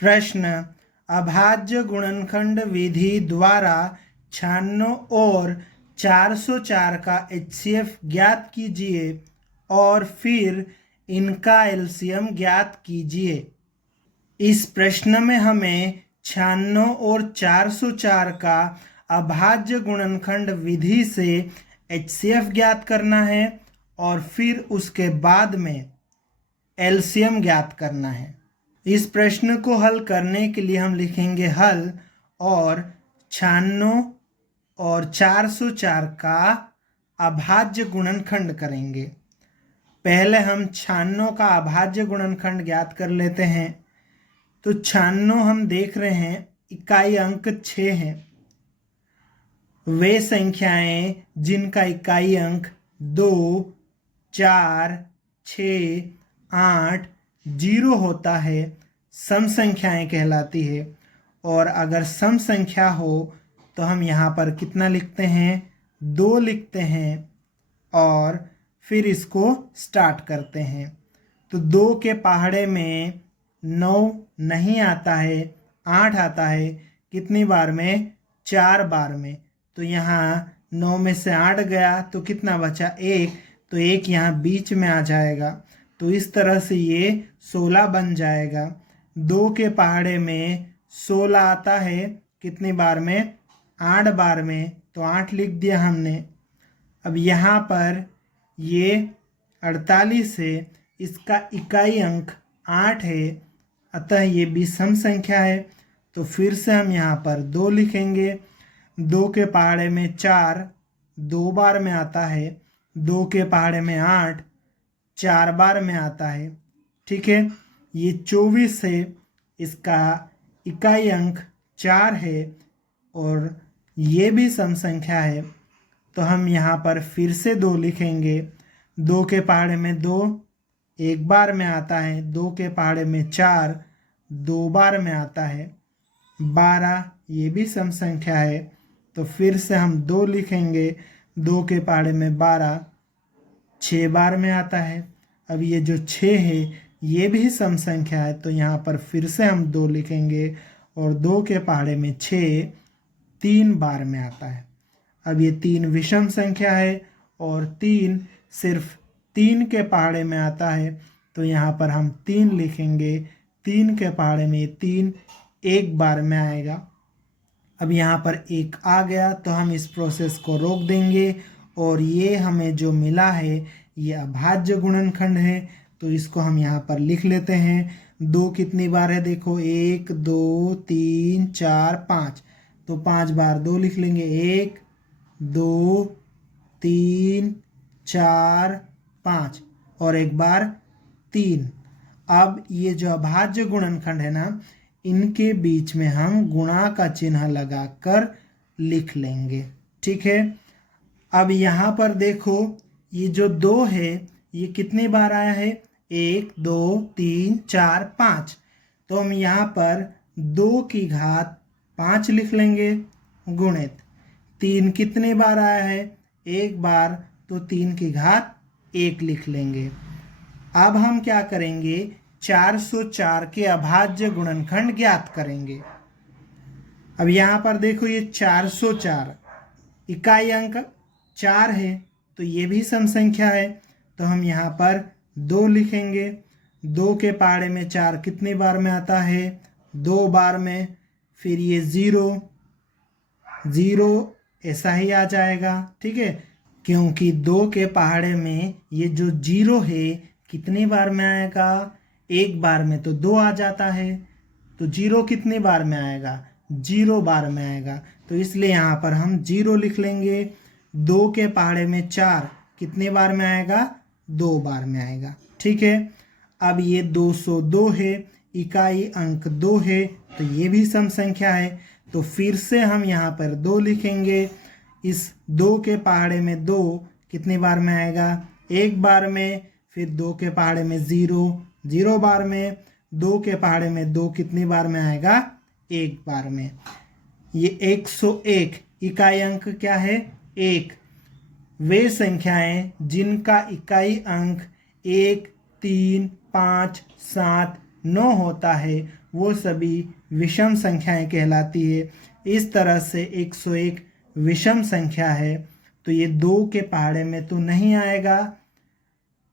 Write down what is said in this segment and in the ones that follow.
प्रश्न, अभाज्य गुणनखंड विधि द्वारा 96 और 404 का HCF ज्ञात कीजिए और फिर इनका एलसीएम ज्ञात कीजिए। इस प्रश्न में हमें 96 और 404 का अभाज्य गुणनखंड विधि से HCF ज्ञात करना है और फिर उसके बाद में एलसीएम ज्ञात करना है। इस प्रश्न को हल करने के लिए हम लिखेंगे हल और 96 और 404 का अभाज्य गुणनखंड करेंगे। पहले हम 96 का अभाज्य गुणनखंड ज्ञात कर लेते हैं। तो 96 हम देख रहे हैं इकाई अंक 6 है। वे संख्याएं जिनका इकाई अंक 2, 4, 6, 8, 0 होता है सम संख्याएं कहलाती है। और अगर सम संख्या हो तो हम यहाँ पर कितना लिखते हैं, 2 लिखते हैं और फिर इसको स्टार्ट करते हैं। तो 2 के पहाड़े में 9 नहीं आता है, 8 आता है। कितनी बार में, 4 बार में। तो यहाँ 9 में से 8 गया तो कितना बचा, 1। तो 1 यहाँ बीच में आ जाएगा। तो इस तरह से ये 16 बन जाएगा। 2 के पहाड़े में 16 आता है, कितनी बार में, 8 बार में। तो 8 लिख दिया हमने। अब यहाँ पर ये 48 है, इसका इकाई अंक 8 है, अतः ये भी सम संख्या है। तो फिर से हम यहाँ पर 2 लिखेंगे। 2 के पहाड़े में 4 2 बार में आता है। 2 के पहाड़े में 8 4 बार में आता है। ठीक है, ये 24 है, इसका इकाई अंक 4 है और ये भी सम संख्या है। तो हम यहाँ पर फिर से 2 लिखेंगे। 2 के पहाड़े में 2 1 बार में आता है। 2 के पहाड़े में 4 2 बार में आता है। 12 ये भी सम संख्या है। तो फिर से हम 2 लिखेंगे। 2 के पहाड़े में 12 6 बार में आता है। अब ये जो 6 है ये भी सम संख्या है। तो यहाँ पर फिर से हम 2 लिखेंगे और 2 के पहाड़े में 6 3 बार में आता है। अब ये 3 विषम संख्या है और 3 सिर्फ 3 के पहाड़े में आता है। तो यहाँ पर हम 3 लिखेंगे। 3 के पहाड़े में 3 1 बार में आएगा। अब यहाँ पर 1 आ गया तो हम इस प्रोसेस को रोक देंगे और ये हमें जो मिला है ये अभाज्य गुणनखंड है। तो इसको हम यहाँ पर लिख लेते हैं। 2 कितनी बार है, देखो 1 2 3 4 5। तो 5 बार 2 लिख लेंगे। 1 2 3 4 5 और 1 बार 3। अब ये जो अभाज्य गुणनखंड है ना, इनके बीच में हम गुणा का चिन्ह लगाकर लिख लेंगे। ठीक है, अब यहाँ पर देखो ये जो 2 है ये कितनी बार आया है, 1 2 3 4 5। तो हम यहाँ पर 2 की घात 5 लिख लेंगे गुणित 3 कितने बार आया है, 1 बार। तो 3 की घात 1 लिख लेंगे। अब हम क्या करेंगे, 404 के अभाज्य गुणनखंड ज्ञात करेंगे। अब यहाँ पर देखो ये 404 इकाई अंक 4 है तो ये भी सम संख्या है। तो हम यहाँ पर 2 लिखेंगे। 2 के पहाड़े में 4 कितनी बार में आता है, 2 बार में। फिर ये 0 0 ऐसा ही आ जाएगा। ठीक है, क्योंकि 2 के पहाड़े में ये जो 0 है कितनी बार में आएगा, 1 बार में। तो 2 आ जाता है। तो 0 कितनी बार में आएगा, 0 बार में आएगा। तो इसलिए यहाँ पर हम 0 लिख लेंगे। 2 के पहाड़े में 4 कितनी बार में आएगा, 2 बार में आएगा। ठीक है, अब ये 202 है, इकाई अंक 2 है तो ये भी सम संख्या है। तो फिर से हम यहाँ पर 2 लिखेंगे। इस 2 के पहाड़े में 2 कितनी बार में आएगा, 1 बार में। फिर 2 के पहाड़े में 0 0 बार में। 2 के पहाड़े में 2 कितनी बार में आएगा, 1 बार में। ये 101 इकाई अंक क्या है, 1। वे संख्याएं जिनका इकाई अंक 1 3 5 7 9 होता है वो सभी विषम संख्याएं कहलाती है। इस तरह से 101 विषम संख्या है, तो ये 2 के पहाड़े में तो नहीं आएगा,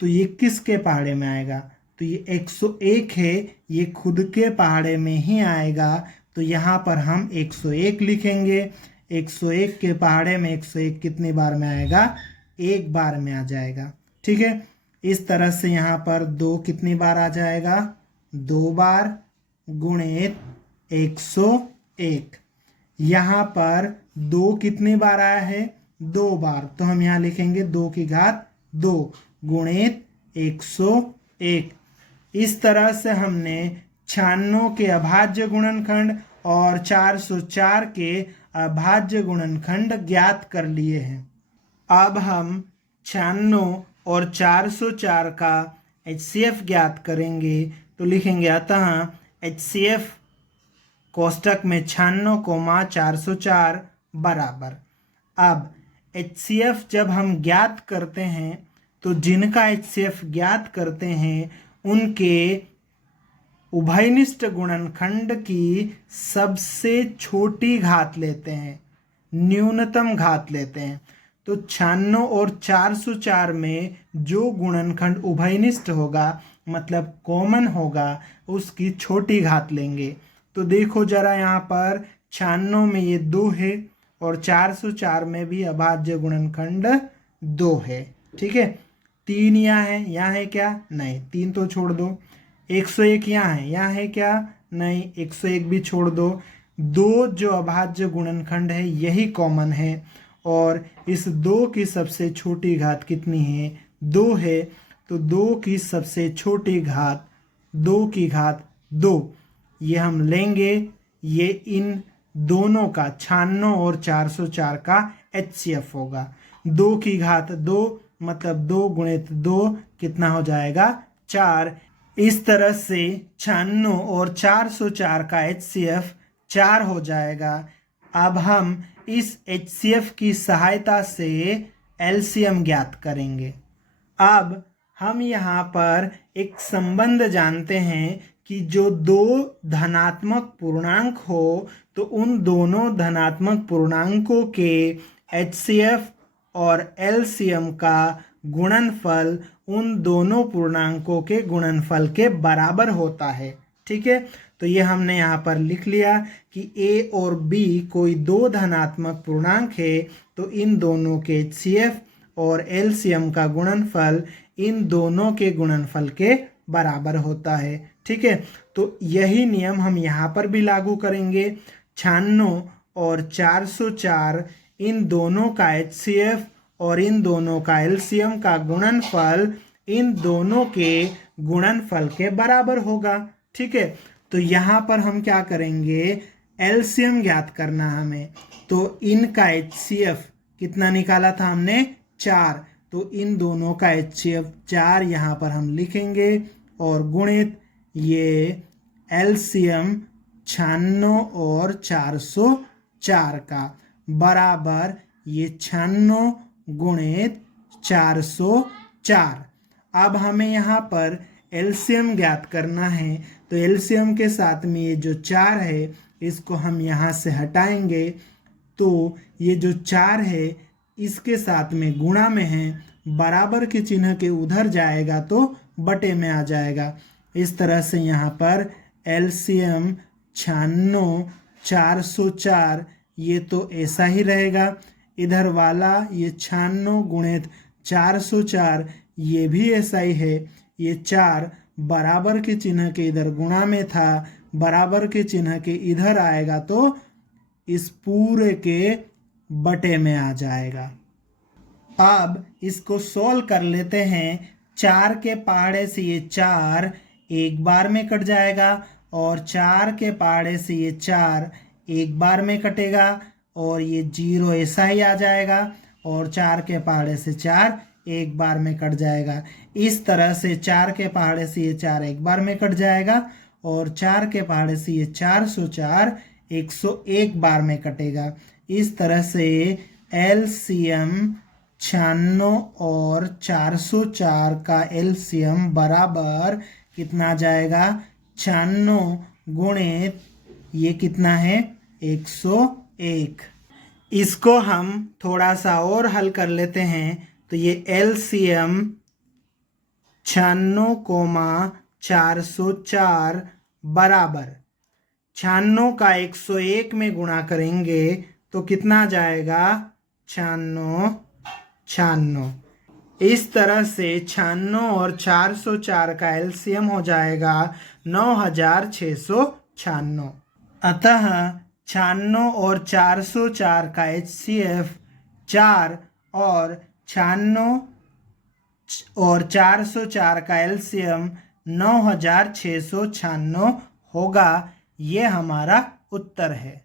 तो ये किसके पहाड़े में आएगा? तो ये 101 है, ये खुद के पहाड़े में ही आएगा। तो यहाँ पर हम 101 लिखेंगे। 101 के पहाड़े में 101 कितनी बार में आएगा? एक बार में आ जाएगा। ठीक है, इस तरह से यहाँ पर 2 कितनी बार आ जाएगा? 2 बार गुणित 101। यहाँ पर 2 कितनी बार आया है? 2 बार, तो हम यहाँ लिखेंगे 2 की घात 2 गुणित 101। इस तरह से हमने 96 के अभाज्य गुणनखंड और 404 के अभाज्य गुणनखंड ज्ञात कर लिए हैं। अब हम 96 और 404 का HCF ज्ञात करेंगे। तो लिखेंगे अतः HCF कोष्टक में 96, 404 बराबर। अब HCF जब हम ज्ञात करते हैं तो जिनका HCF ज्ञात करते हैं उनके उभयनिष्ठ गुणनखंड की सबसे छोटी घात लेते हैं, न्यूनतम घात लेते हैं। तो 96 और 404 में जो गुणनखंड उभयनिष्ठ होगा, मतलब कॉमन होगा, उसकी छोटी घात लेंगे। तो देखो जरा, यहाँ पर 96 में ये 2 है और 404 में भी अभाज्य गुणनखंड 2 है। ठीक है, 3 यहाँ है क्या? नहीं, 3 तो छोड़ दो। 101 यहाँ है क्या? नहीं, 101 भी छोड़ दो। 2 जो अभाज्य गुणनखंड है यही कॉमन है, और इस 2 की सबसे छोटी घात कितनी है? 2 है। तो 2 की सबसे छोटी घात 2 की घात 2 ये हम लेंगे। ये इन दोनों का 96 और 404 का HCF होगा। 2 की घात 2 मतलब 2 गुणित 2 कितना हो जाएगा? 4। इस तरह से 96 और 404 का HCF 4 हो जाएगा। अब हम इस HCF की सहायता से LCM ज्ञात करेंगे। अब हम यहाँ पर एक संबंध जानते हैं कि जो 2 धनात्मक पूर्णांक हो तो उन दोनों धनात्मक पूर्णांकों के HCF और LCM का गुणनफल उन दोनों पूर्णांकों के गुणनफल के बराबर होता है। ठीक है, तो ये हमने यहाँ पर लिख लिया कि A और B कोई 2 धनात्मक पूर्णांक है, तो इन दोनों के HCF और LCM का गुणनफल इन दोनों के गुणनफल के बराबर होता है। ठीक है, तो यही नियम हम यहाँ पर भी लागू करेंगे। 96 और 404 इन दोनों का HCF और इन दोनों का LCM का गुणनफल इन दोनों के गुणनफल के बराबर होगा। ठीक है, तो यहाँ पर हम क्या करेंगे? LCM ज्ञात करना हमें। तो इनका HCF कितना निकाला था हमने? 4। तो इन दोनों का HCF 4 यहाँ पर हम लिखेंगे, और गुणित ये LCM 96 और 404 का बराबर ये 96 गुणित 404। अब हमें यहाँ पर LCM ज्ञात करना है, तो LCM के साथ में ये जो 4 है इसको हम यहाँ से हटाएंगे, तो ये जो 4 है इसके साथ में गुणा में है, बराबर के चिन्ह के उधर जाएगा तो बटे में आ जाएगा। इस तरह से यहाँ पर LCM 96 404 ये तो ऐसा ही रहेगा। इधर वाला ये 96 गुणित 404 ये भी ऐसा ही है। ये 4 बराबर के चिन्ह के इधर गुणा में था, बराबर के चिन्ह के इधर आएगा तो इस पूरे के बटे में आ जाएगा। अब इसको सोल्व कर लेते हैं। 4 के पहाड़े से ये 4 एक बार में कट जाएगा, और 4 के पहाड़े से ये 4 एक बार में कटेगा, और ये 0 ऐसा ही आ जाएगा, और 4 के पहाड़े से 4 एक बार में कट जाएगा। इस तरह से 4 के पहाड़े से ये 4 एक बार में कट जाएगा, और 4 के पहाड़े से ये 404 101 बार में कटेगा। इस तरह से LCM 96 और 404 का LCM बराबर कितना आ जाएगा? 96 गुणित ये कितना है 101। इसको हम थोड़ा सा और हल कर लेते हैं तो ये LCM 96,404 बराबर 96 का 101 में गुणा करेंगे तो कितना जाएगा 96। इस तरह से 96 और 404 का LCM हो जाएगा 9696। अतः 96 और 404 का HCF 4 और 96 और 404 का LCM 9696 होगा। ये हमारा उत्तर है।